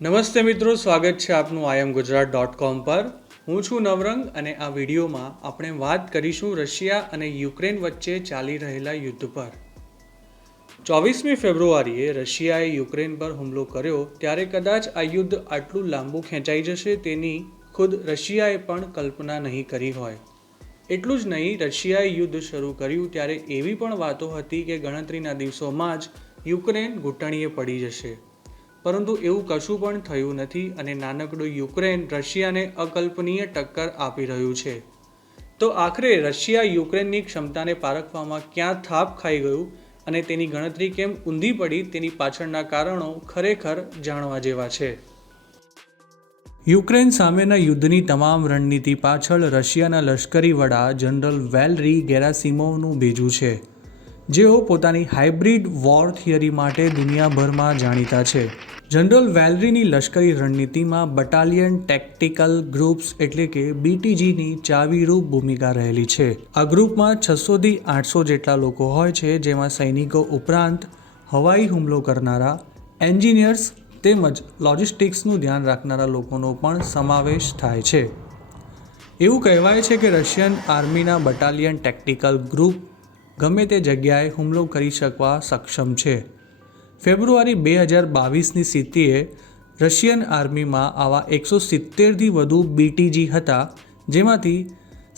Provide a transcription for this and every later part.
નમસ્તે મિત્રો, સ્વાગત છે આપનું iamgujarat.com પર. હું છું નવરંગ અને આ વિડીયોમાં આપણે વાત કરીશું રશિયા અને યુક્રેન વચ્ચે ચાલી રહેલા યુદ્ધ પર. 24મી ફેબ્રુઆરીએ રશિયાએ યુક્રેન પર હુમલો કર્યો ત્યારે કદાચ આ યુદ્ધ આટલું લાંબુ ખેંચાઈ જશે તેની ખુદ રશિયાએ પણ કલ્પના નહીં કરી હોય. એટલું જ નહીં, રશિયાએ યુદ્ધ શરૂ કર્યું ત્યારે એવી પણ વાતો હતી કે ગણતરીના દિવસોમાં જ યુક્રેન ઘૂંટણીએ પડી જશે. પરંતુ એવું કશું પણ થયું નથી અને નાનકડું યુક્રેન રશિયાને અકલ્પનીય ટક્કર આપી રહ્યું છે. તો આખરે રશિયા યુક્રેનની ક્ષમતાને પારખવામાં ક્યાં થાપ ખાઈ ગયું અને તેની ગણતરી કેમ ઊંધી પડી તેની પાછળના કારણો ખરેખર જાણવા જેવા છે. યુક્રેન સામેના યુદ્ધની તમામ રણનીતિ પાછળ રશિયાના લશ્કરી વડા જનરલ વેલરી ગેરાસિમોવનું બીજું છે, જેઓ પોતાની હાઇબ્રિડ વોર થિયરી માટે દુનિયાભરમાં જાણીતા છે. જનરલ વેલરીની લશ્કરી રણનીતિમાં બટાલિયન ટેક્ટિકલ ગ્રુપ્સ એટલે કે BTGની ચાવીરૂપ ભૂમિકા રહેલી છે. આ ગ્રુપમાં 600થી 800 જેટલા લોકો હોય છે, જેમાં સૈનિકો ઉપરાંત હવાઈ હુમલો કરનારા, એન્જિનિયર્સ તેમજ લોજિસ્ટિક્સનું ધ્યાન રાખનારા લોકોનો પણ સમાવેશ થાય છે. એવું કહેવાય છે કે રશિયન આર્મીના બટાલિયન ટેક્ટિકલ ગ્રુપ ગમે તે જગ્યાએ હુમલો કરી શકવા સક્ષમ છે. ફેબ્રુઆરી 2022ની સ્થિતિએ રશિયન આર્મીમાં આવા 170થી વધુ BTG હતા, જેમાંથી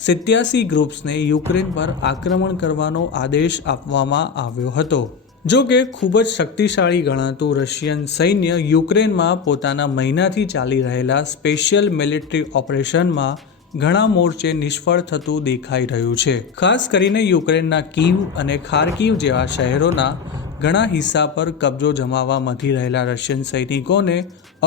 87 ગ્રુપ્સને યુક્રેન પર આક્રમણ કરવાનો આદેશ આપવામાં આવ્યો હતો. જો કે ખૂબ જ શક્તિશાળી ગણાતું રશિયન સૈન્ય યુક્રેનમાં પોતાના મહિનાથી ચાલી રહેલા સ્પેશિયલ મિલિટરી ઓપરેશનમાં ઘણા મોરચે નિષ્ફળ થતું દેખાઈ રહ્યું છે. ખાસ કરીને યુક્રેનના કીવ અને ખાર્કિવ જેવા શહેરોના ઘણા હિસ્સા પર કબજો જમાવવા મથી રહેલા રશિયન સૈનિકોને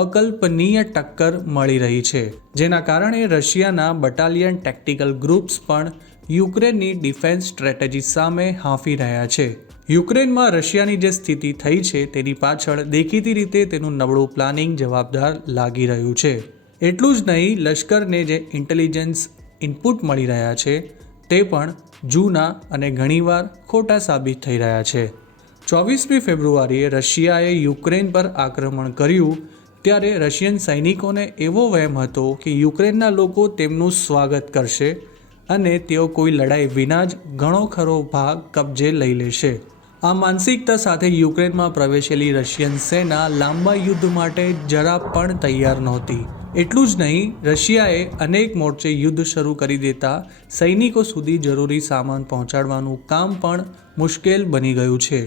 અકલ્પનીય ટક્કર મળી રહી છે, જેના કારણે રશિયાના બટાલિયન ટેક્ટિકલ ગ્રુપ્સ પણ યુક્રેનની ડિફેન્સ સ્ટ્રેટેજી સામે હાંફી રહ્યા છે. યુક્રેનમાં રશિયાની જે સ્થિતિ થઈ છે તેની પાછળ દેખીતી રીતે તેનું નબળું પ્લાનિંગ જવાબદાર લાગી રહ્યું છે. એટલું જ નહીં, લશ્કરને જે ઇન્ટેલિજન્સ ઇનપુટ મળી રહ્યા છે તે પણ જૂના અને ઘણીવાર ખોટા સાબિત થઈ રહ્યા છે. 24મી ફેબ્રુઆરીએ રશિયાએ યુક્રેન પર આક્રમણ કર્યું ત્યારે રશિયન સૈનિકોને એવો વહેમ હતો કે યુક્રેનના લોકો તેમનું સ્વાગત કરશે અને તેઓ કોઈ લડાઈ વિના જ ઘણો ખરો ભાગ કબજે લઈ લેશે. આ માનસિકતા સાથે યુક્રેનમાં પ્રવેશેલી રશિયન સેના લાંબા યુદ્ધ માટે જરા પણ તૈયાર નહોતી. એટલું જ નહીં, રશિયાએ અનેક મોરચે યુદ્ધ શરૂ કરી દેતા સૈનિકો સુધી જરૂરી સામાન પહોંચાડવાનું કામ પણ મુશ્કેલ બની ગયું છે,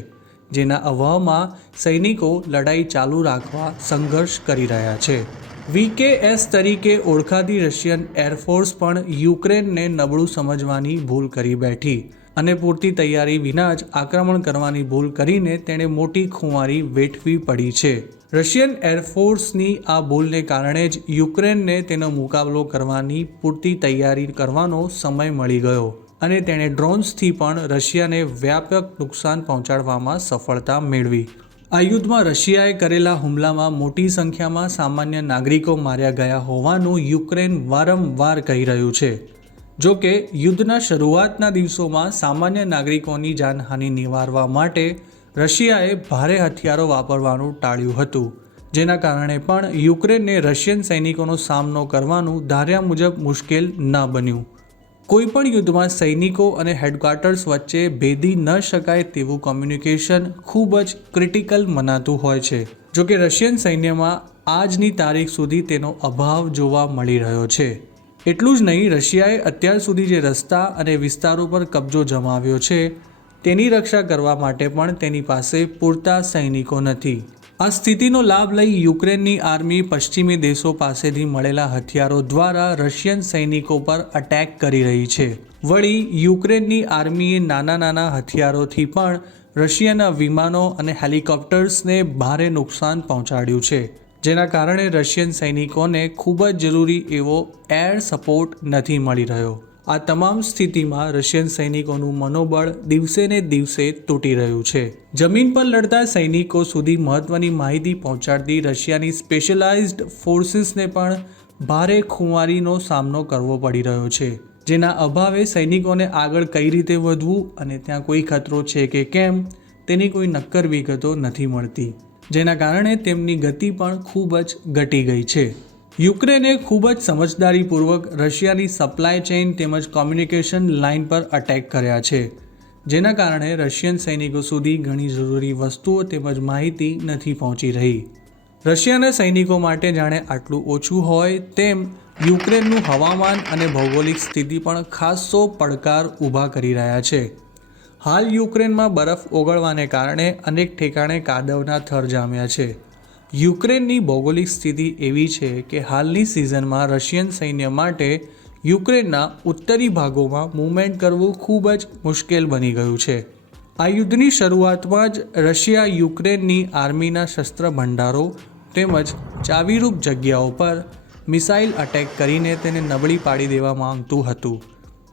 જેના અભાવમાં સૈનિકો લડાઈ ચાલુ રાખવા સંઘર્ષ કરી રહ્યા છે. VKS તરીકે ઓળખાતી રશિયન એરફોર્સ પણ યુક્રેનને નબળું સમજવાની ભૂલ કરી બેઠી અને પૂરતી તૈયારી વિના જ આક્રમણ કરવાની ભૂલ કરીને તેણે મોટી ખુંવારી વેઠવી પડી છે. રશિયન એરફોર્સની આ ભૂલને કારણે જ યુક્રેનને તેનો મુકાબલો કરવાની પૂરતી તૈયારી કરવાનો સમય મળી ગયો અને તેણે ડ્રોન્સથી પણ રશિયાને વ્યાપક નુકસાન પહોંચાડવામાં સફળતા મેળવી. આ યુદ્ધમાં રશિયાએ કરેલા હુમલામાં મોટી સંખ્યામાં સામાન્ય નાગરિકો માર્યા ગયા હોવાનું યુક્રેન વારંવાર કહી રહ્યું છે. જો કે યુદ્ધના શરૂઆતના દિવસોમાં સામાન્ય નાગરિકોની જાનહાનિ નિવારવા માટે રશિયાએ ભારે હથિયારો વાપરવાનું ટાળ્યું હતું, જેના કારણે પણ યુક્રેનને રશિયન સૈનિકોનો સામનો કરવાનું ધાર્યા મુજબ મુશ્કેલ ન બન્યું. કોઈપણ યુદ્ધમાં સૈનિકો અને હેડક્વાર્ટર્સ વચ્ચે ભેદી ન શકાય તેવું કોમ્યુનિકેશન ખૂબ જ ક્રિટિકલ મનાતું હોય છે. જો કે રશિયન સૈન્યમાં આજની તારીખ સુધી તેનો અભાવ જોવા મળી રહ્યો છે. એટલું જ નહીં, રશિયાએ અત્યાર સુધી જે રસ્તા અને વિસ્તારો પર કબજો જમાવ્યો છે તેની રક્ષા કરવા માટે પણ તેની પાસે પૂરતા સૈનિકો નથી. આ સ્થિતિનો લાભ લઈ યુક્રેનની આર્મી પશ્ચિમી દેશો પાસેથી મળેલા હથિયારો દ્વારા રશિયન સૈનિકો પર અટેક કરી રહી છે. વળી યુક્રેનની આર્મીએ નાના હથિયારોથી પણ રશિયાના વિમાનો અને હેલિકોપ્ટર્સને ભારે નુકસાન પહોંચાડ્યું છે, જેના કારણે રશિયન સૈનિકોને ખૂબ જ જરૂરી એવો એર સપોર્ટ નથી મળી રહ્યો. આ તમામ સ્થિતિમાં રશિયન સૈનિકોનું મનોબળ દિવસે ને દિવસે તૂટી રહ્યું છે. જમીન પર લડતા સૈનિકો સુધી મહત્વની માહિતી પહોંચાડતી રશિયાની સ્પેશિયલાઇઝ્ડ ફોર્સિસને પણ ભારે ખુંવારીનો સામનો કરવો પડી રહ્યો છે, જેના અભાવે સૈનિકોને આગળ કઈ રીતે વધવું અને ત્યાં કોઈ ખતરો છે કે કેમ તેની કોઈ નક્કર વિગતો નથી મળતી. જેના કારણે તેમની ગતિ પણ ખૂબ જ ઘટી ગઈ છે. યુક્રેને ખૂબ જ સમજદારીપૂર્વક રશિયાની સપ્લાય ચેઇન તેમજ કોમ્યુનિકેશન લાઇન પર અટેક કર્યા છે, જેના કારણે રશિયન સૈનિકો સુધી ઘણી જરૂરી વસ્તુઓ તેમજ માહિતી નથી પહોંચી રહી. રશિયાના સૈનિકો માટે જાણે આટલું ઓછું હોય તેમ યુક્રેનનું હવામાન અને ભૌગોલિક સ્થિતિ પણ ખાસો પડકાર ઊભા કરી રહ્યા છે. હાલ યુક્રેનમાં બરફ ઓગળવાને કારણે અનેક ઠેકાણે કાદવના થર જામ્યા છે. યુક્રેનની ભૌગોલિક સ્થિતિ એવી છે કે હાલની સિઝનમાં રશિયન સૈન્ય માટે યુક્રેનના ઉત્તરી ભાગોમાં મૂવમેન્ટ કરવું ખૂબ જ મુશ્કેલ બની ગયું છે. આ યુદ્ધની શરૂઆતમાં જ રશિયા યુક્રેનની આર્મીના શસ્ત્ર ભંડારો તેમજ ચાવીરૂપ જગ્યાઓ પર મિસાઇલ અટેક કરીને તેને નબળી પાડી દેવા માંગતું હતું,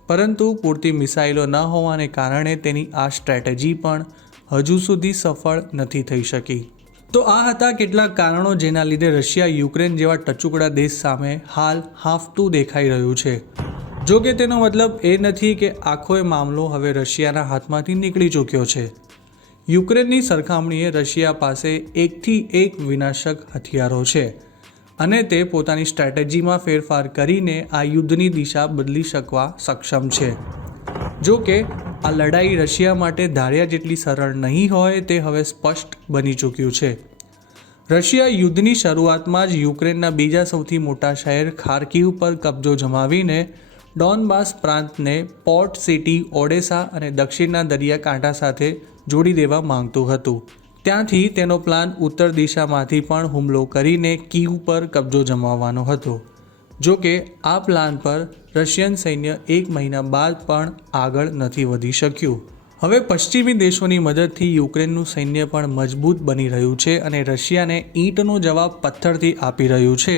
પરંતુ પૂરતી મિસાઇલો ન હોવાને કારણે તેની આ સ્ટ્રેટેજી પણ હજુ સુધી સફળ નથી થઈ શકી. તો આ હતા કેટલાક કારણો જેના લીધે રશિયા યુક્રેન જેવા ટચુકડા દેશ સામે હાલ હાંફતું દેખાઈ રહ્યું છે. જો કે તેનો મતલબ એ નથી કે આખો મામલો હવે રશિયાના હાથમાંથી નીકળી ચૂક્યો છે. યુક્રેનની સરખામણીએ રશિયા પાસે એકથી એક વિનાશક હથિયારો છે અને તે પોતાની સ્ટ્રેટેજીમાં ફેરફાર કરીને આ યુદ્ધની દિશા બદલી શકવા સક્ષમ છે. જો કે આ લડાઈ રશિયા માટે ધાર્યા જેટલી સરળ નહીં હોય તે હવે સ્પષ્ટ બની ચૂક્યું છે. રશિયા યુદ્ધની શરૂઆતમાં જ યુક્રેનના બીજા સૌથી મોટા શહેર ખાર્કિવ પર કબજો જમાવીને ડોનબાસ પ્રાંતને પોર્ટ સિટી ઓડેસા અને દક્ષિણના દરિયાકાંઠા સાથે જોડી દેવા માંગતું હતું. ત્યાંથી તેનો પ્લાન ઉત્તર દિશામાંથી પણ હુમલો કરીને કીવ પર કબજો જમાવવાનો હતો. જો કે આ પ્લાન પર રશિયન સૈન્ય 1 મહિના બાદ પણ આગળ નથી વધી શક્યું. હવે પશ્ચિમી દેશોની મદદથી યુક્રેનનું સૈન્ય પણ મજબૂત બની રહ્યું છે અને રશિયાને ઈંટનો જવાબ પથ્થરથી આપી રહ્યું છે.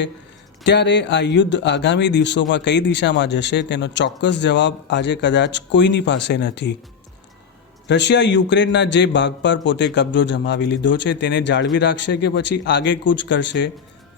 ત્યારે આ યુદ્ધ આગામી દિવસોમાં કઈ દિશામાં જશે તેનો ચોક્કસ જવાબ આજે કદાચ કોઈની પાસે નથી. રશિયા યુક્રેનના જે ભાગ પર પોતે કબજો જમાવી લીધો છે તેને જાળવી રાખશે કે પછી આગેકૂચ કરશે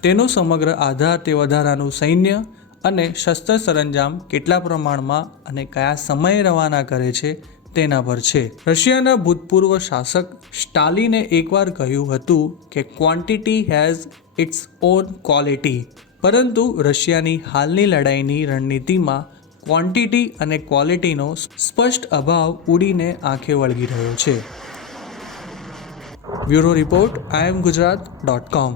તેનો સમગ્ર આધાર તે વધારાનું સૈન્ય અને શસ્ત્ર સરંજામ કેટલા પ્રમાણમાં અને કયા સમયે રવાના કરે છે તેના પર છે. રશિયાના ભૂતપૂર્વ શાસક સ્ટાલિને એકવાર કહ્યું હતું કે quantity has it's on quality, પરંતુ રશિયાની હાલની લડાઈની રણનીતિમાં ક્વોન્ટિટી અને ક્વોલિટીનો સ્પષ્ટ અભાવ ઉડીને આંખે વળગી રહ્યો છે. Bureau report IIMGujarat.com.